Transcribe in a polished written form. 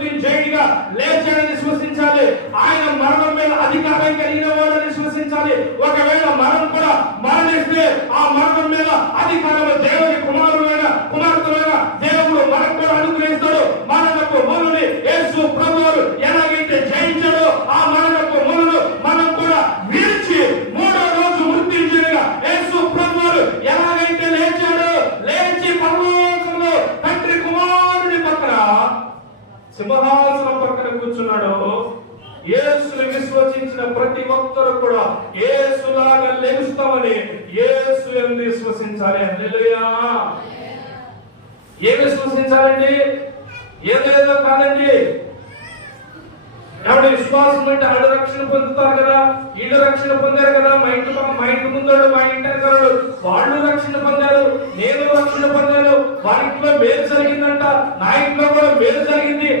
మృత్యుంజయుడిగా లేచాడని విశ్వసించాలి. ఆయన మరణం మీద అధికారం కలిగిన వాడని విశ్వసించాలి. ఒకవేళ మనం కూడా మరణిస్తే ఆ మరణం మీద అధికారం దేవుని కుమార్తెలైన దేవుడు మనకు కూడా అనుగ్రహిస్తాడు. మరణపు మూలని యేసు ప్రభువు ఎలాగైతే జయించాడో ఆ మరణపు మూలను మనం కూడా విడిచి మూడో రోజు మృత్యుంజయుడిగా యేసు ప్రభువు ఎలాగైతే లేచాడో, లేచి పరలోకంలో తండ్రి కుమారుని పక్కన సింహాసనం పక్కన కూర్చున్నాడు. యేసుని విశ్వసించిన ప్రతి ఒక్కరు కూడా యేసులాగా లెగుస్తామని యేసు యందు విశ్వసించాలి. హల్లెలూయా. ఏం విశ్వసించాలండి? ఏదేదో కాదండి. ఎవరి విశ్వాసం అంటే ఆడు రక్షణ పొందుతారు కదా, వీళ్ళు రక్షణ పొందారు కదా, మా ఇంటి ముందు మా ఇంటి వాళ్ళు రక్షణ పొందారు, నేను రక్షణ పొందాను, వారి ఇంట్లో మేలు జరిగిందంట, నా ఇంట్లో కూడా మేలు జరిగింది.